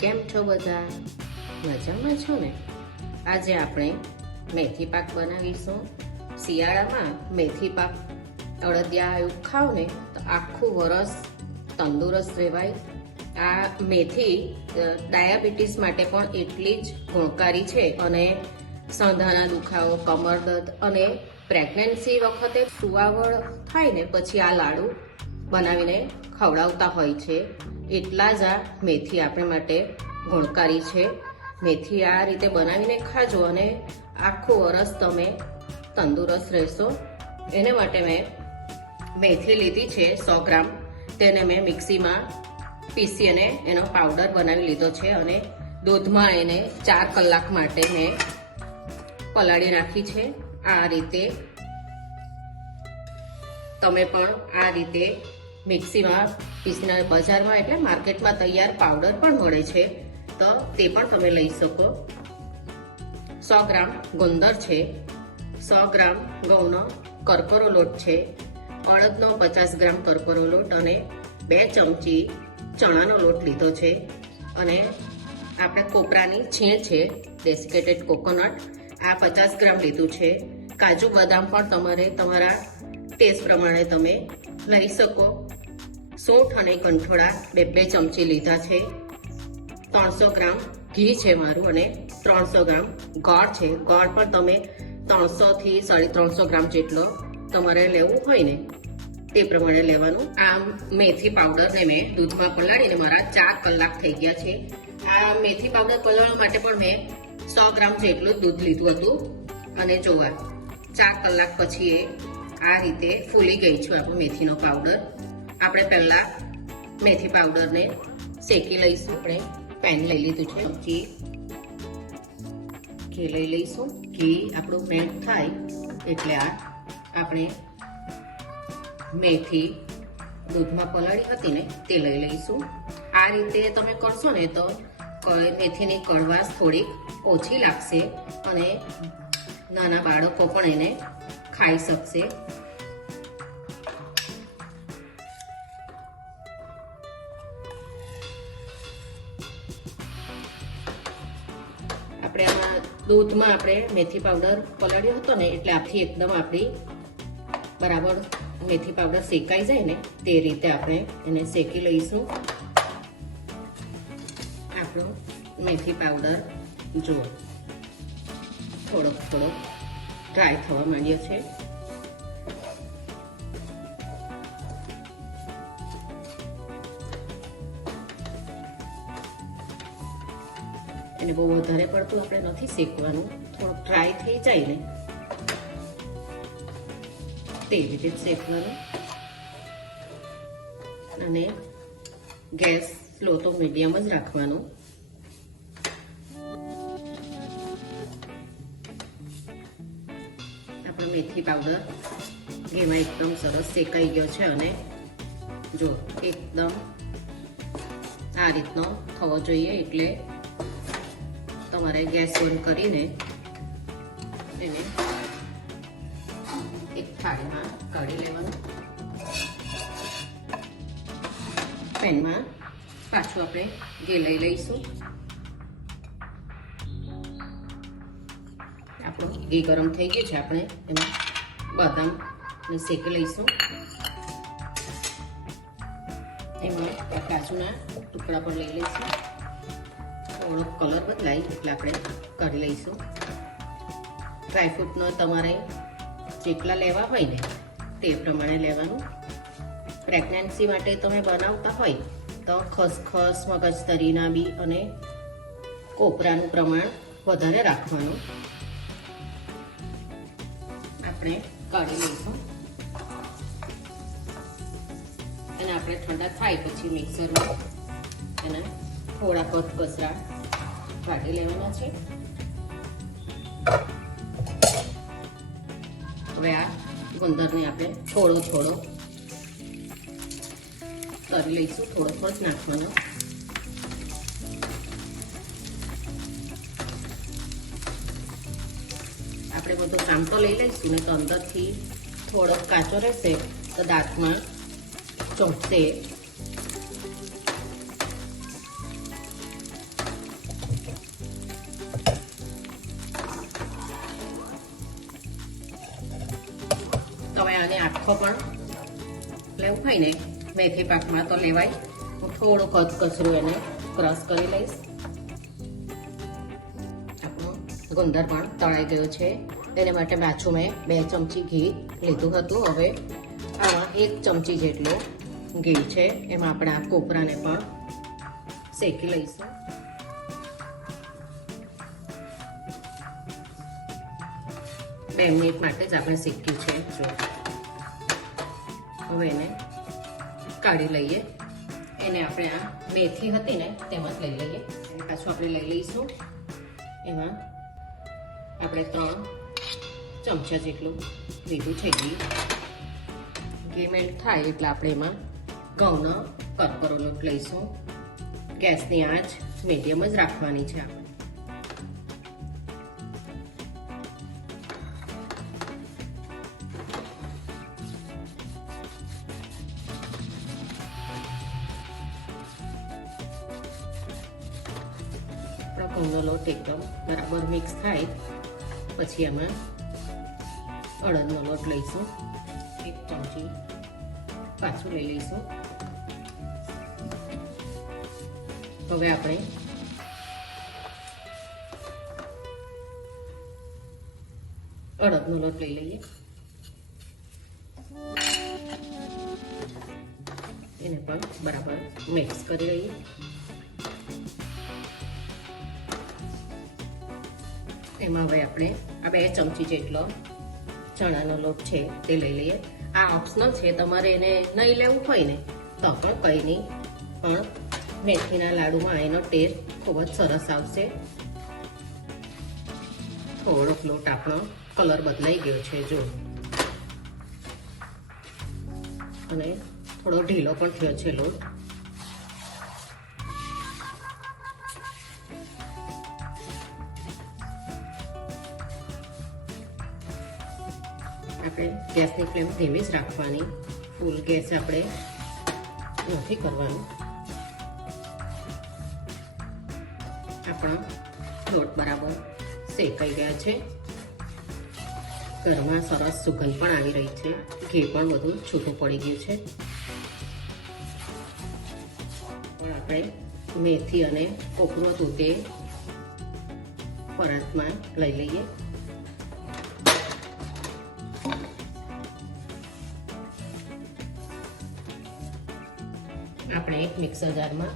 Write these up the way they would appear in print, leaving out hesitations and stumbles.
કેમ છો બધા? મજામાં છો ને? આજે આપણે મેથી પાક બનાવીશું. શિયાળામાં મેથી પાક અડદિયા એવું ખાવ ને તો આખું વરસ તંદુરસ્ત રહેવાય. આ મેથી ડાયાબિટીસ માટે પણ એટલી જ ગુણકારી છે અને સાંધાના દુખાવો, કમર દર્દ અને પ્રેગ્નન્સી વખતે સુવાવડ થાય ને પછી આ લાડુ બનાવીને ખવડાવતા હોય છે. એટલા જ આ મેથી આપણે માટે ગુણકારી છે. મેથી આ રીતે બનાવીને ખાજો અને આખું વરસ તમે તંદુરસ્ત રહેશો. એને માટે મેં મેથી લીધી છે 100 ગ્રામ. તેને મેં મિક્સીમાં પીસી અને એનો પાવડર બનાવી લીધો છે અને દૂધમાં એને 4 કલાક માટે મેં પલાળી રાખી છે. આ રીતે તમે પણ આ રીતે મિક્સીમાં પીસીને, બજારમાં એટલે માર્કેટમાં તૈયાર પાવડર પણ મળે છે તો તે પણ તમે લઈ શકો. 100 ગ્રામ ગુંદર છે, 100 ગ્રામ ઘઉંનો કરકરો લોટ છે, અડદનો 50 ગ્રામ કરકરો લોટ અને 2 ચમચી ચણાનો લોટ લીધો છે અને આપણે કોપરાની છીણ છે, ડેસિકેટેડ કોકોનટ આ 50 ગ્રામ લીધું છે. કાજુ બદામ પણ તમારે તમારા ટેસ્ટ પ્રમાણે તમે લઈ શકો. સૂંઠ અને કંઠોળા 2 ચમચી લીધા છે. 300 ગ્રામ ઘી છે મારું અને 300 ગ્રામ ગોળ છે. ગોળ પણ તમે 300 થી 350 ગ્રામ જેટલો તમારે લેવું હોય ને તે પ્રમાણે લેવાનું. આ મેથી પાવડરને મેં દૂધમાં પલાળીને મારા 4 કલાક થઈ ગયા છે. આ મેથી પાવડર પલાળવા માટે પણ મેં 100 ગ્રામ જેટલું દૂધ લીધું હતું અને જોવા 4 કલાક પછી એ આ રીતે ફૂલી ગઈ છે આપણો મેથીનો પાવડર. આપણે પહેલા મેથી પાવડરને શેકી લઈશું. આપણે પેન લઈ લીધું છે, ઘી લઈ લઈશું. ઘી આપણું મેલ્ટ થાય એટલે આ આપણે મેથી દૂધમાં પલાળી હતી ને તે લઈ લઈશું. આ રીતે તમે કરશો ને તો મેથીની કડવાશ થોડીક ઓછી લાગશે અને નાના બાળકો પણ એને ખાઈ શકશે. આપણે આમાં દૂધમાં આપણે મેથી પાવડર પલાળ્યો હતો ને એટલે આથી એકદમ આપણી બરાબર મેથી પાવડર શેકાઈ જાય ને તે રીતે આપણે એને શેકી લઈશું. આપણો મેથી પાવડર જો થોડોક ડ્રાય થવા માંડ્યો છે. એને બહુ વધારે પડતું આપણે નથી શેકવાનું, થોડુંક ડ્રાય થઈ જાય ને તેવી રીતે શેકવાનું. અને ગેસ સ્લો તો મીડિયમ જ રાખવાનું. આપણો મેથી પાવડર ઘીમાં એકદમ સરસ શેકાઈ ગયો છે અને જો એકદમ આ રીતનો થવો જોઈએ. એટલે તમારે ગેસ બંધ કરીને એને એક થાળીમાં કાઢી લેવાનું. પેનમાં પાછું આપણે ઘી લઈ લઈશું. આપણું ઘી ગરમ થઈ ગયું છે. આપણે એમાં બદામ શેકી લઈશું. એમાં કાજુના ટુકડા પણ લઈ લઈશું. થોડો કલર બદલાય એટલે આપણે કરી લઈશું. ડ્રાયફ્રૂટનો તમારે જેટલા લેવા હોય ને તે પ્રમાણે લેવાનું. પ્રેગ્નન્સી માટે તમે બનાવતા હોય તો ખસખસ, મગજતરીના બી અને કોપરાનું પ્રમાણ વધારે રાખવાનું. આપણે કાઢી લઈશું અને આપણે ઠંડા થાય પછી મિક્સરમાં એને થોડા કચરા કાઢી લેવાના છે. હવે આ ગુંદરને આપણે થોડો તરી લઈશું. થોડો જ નાખવાનો. આપણે બધું કામ તો લઈ લઈશું ને તો અંદરથી થોડોક કાચો રહેશે તો દાંતમાં ચોંટશે. તમે આને આખો પણ લેવું હોય ને મેથી પાકમાં તો લેવાય. હું થોડું કચરું એને ક્રશ કરી લઈશ. આપણો ગુંદર પણ તળાઈ ગયો છે. એને માટે પાછું મેં 2 ચમચી ઘી લીધું હતું. હવે આમાં 1 ચમચી જેટલું ઘી છે. એમાં આપણે આ કોપરાને પણ શેકી લઈશું. બે મિનિટ માટે જ આપણે શેક્યું છે. જો હવે એને કાઢી લઈએ. એને આપણે આ મેથી હતી ને તેમાં જ લઈ લઈએ. અને પાછું આપણે લઈ લઈશું. એમાં આપણે 3 ચમચા જેટલું લીધું છે ઘી. ઘી મેલ્ટ થાય એટલે આપણે એમાં ઘઉંનો કરકરો લોટ લઈશું. ગેસની આંચ મીડિયમ જ રાખવાની છે આપણે. ઘઉંનો લોટ એકદમ બરાબર મિક્સ થાય પછી આમાં અડદનો લોટ લઈશું. 1 ચમચી પાછું લઈ લઈશું. હવે આપણે અડદનો લોટ લઈ લઈએ. એને પણ બરાબર મિક્સ કરી લઈએ. એમાં હવે આપણે આ 2 ચમચી જેટલો ચણાનો લોટ છે તે લઈ લઈએ. આ ઓપ્શનલ છે, તમારે એને નહીં લેવું હોય ને તો પણ કંઈ નહીં, પણ મેથીના લાડુમાં એનો ટેસ્ટ ખૂબ જ સરસ આવશે. થોડોક લોટ આપણો કલર બદલાઈ ગયો છે જો, અને થોડો ઢીલો પણ થયો છે લોટ. આપણે ગેસની ફ્લેમ ધીમી જ રાખવાની. ફૂલ ગેસ આપણે નથી કરવાનું. આપણો લોટ બરાબર શેકાઈ ગયા છે. ઘરમાં સરસ સુગંધ પણ આવી રહી છે. ઘી પણ બધું છૂટું પડી ગયું છે. પણ આપણે મેથી અને કોપરું હતું તે પરતમાં લઈ લઈએ. આપણે એક મિક્સર જારમાં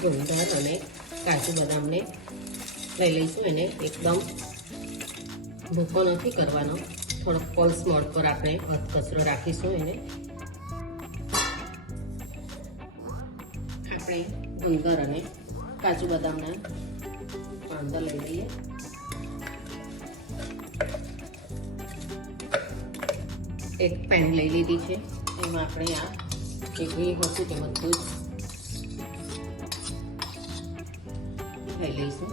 ગુંદર અને કાજુ બદામને લઈ લઈશું. એને એકદમ ભૂકો નથી કરવાનો, થોડોક પલ્સ મોડ પર આપણે કચરો રાખીશું. એને આપણે ગુંદર અને કાજુ બદામના પાંદા લઈ લઈએ. એક પેન લઈ લીધી છે. એમાં આપણે આ જે ઘી હતું તે બધું જ લઈ લઈશું.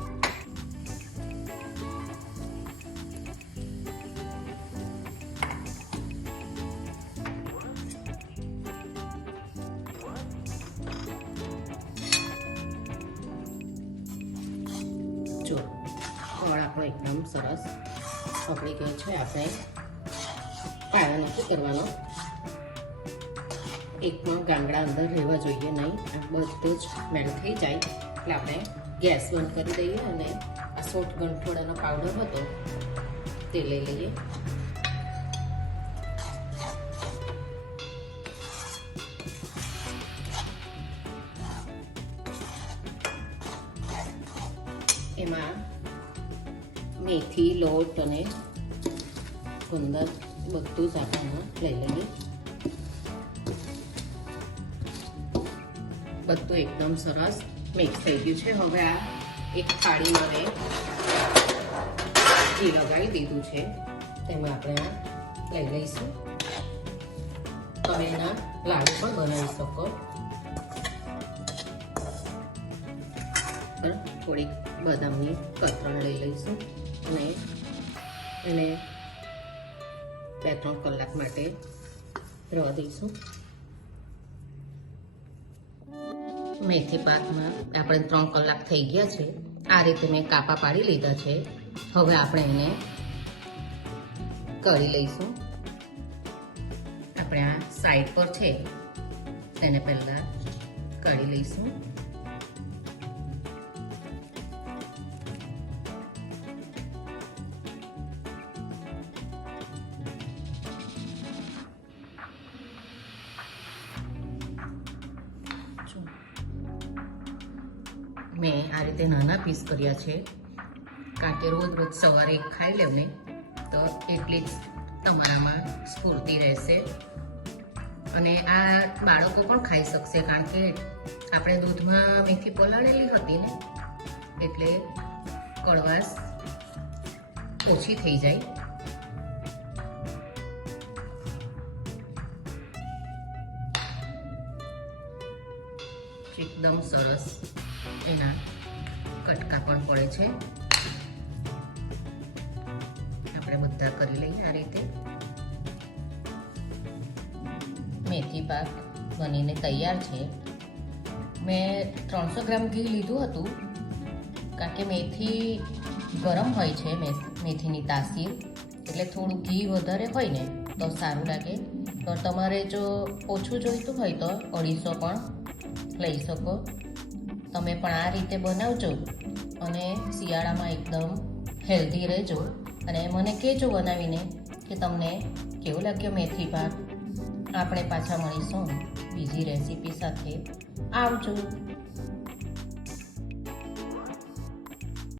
જો ગોળ આપણો એકદમ સરસ પકડી ગયો છે. આપણે કાળા નથી કરવાનો. એક પણ ગાંગડા અંદર રહેવા જોઈએ નહીં. બધું જ મેલ્ટ થઈ જાય એટલે આપણે ગેસ બંધ કરી દઈએ અને આ સૂંઠ ગંઠોડાનો પાવડર હતો તે લઈ લઈએ. એમાં મેથી લોટ અને ગુંદર બધું જ આપણે લઈ લઈએ. બધું એકદમ સરસ મિક્સ થઈ ગયું છે. હવે આ એક થાળીમાં મેં ઘી લગાવી દીધું છે. તેમાં આપણે આ લઈ લઈશું. તમે એના લાડુ પણ બનાવી શકો. થોડીક બદામની કતરણ લઈ લઈશું અને એને 2-3 કલાક માટે રવા દઈશું. મેથી પાકમાં આપણે 3 કલાક થઈ ગયા છે. આ રીતે મેં કાપા પાડી લીધા છે. હવે આપણે એને કરી લઈશું. આપણે આ સાઈડ પર છે તેને પહેલા કરી લઈશું. મેં આ રીતે નાના પીસ કર્યા છે કારણ કે રોજ રોજ સવારે એક ખાઈ લેવ ને તો એટલી જ તમારામાં સ્ફૂર્તિ રહેશે. અને આ બાળકો પણ ખાઈ શકશે કારણ કે આપણે દૂધમાં મેથી પલાળેલી હતી ને એટલે કડવાશ ઓછી થઈ જાય. એકદમ સરસ એના કટકા પણ પડે છે. આપણે બધા કરી લઈએ આ રીતે. મેથી પાક બનીને તૈયાર છે. મેં 300 ગ્રામ ઘી લીધું હતું કારણ કે મેથી ગરમ હોય છે, મેથીની તાસીર એટલે થોડું ઘી વધારે હોય ને તો સારું લાગે. તો તમારે જો ઓછું જોઈતું હોય તો 250 પણ લઈ શકો. તમે પણ આ રીતે બનાવજો અને શિયાળામાં એકદમ હેલ્ધી રહેજો. અને મને કહેજો બનાવીને કે તમને કેવો લાગ્યો મેથી પાક. આપણે પાછા મળીશું બીજી રેસીપી સાથે. આવજો.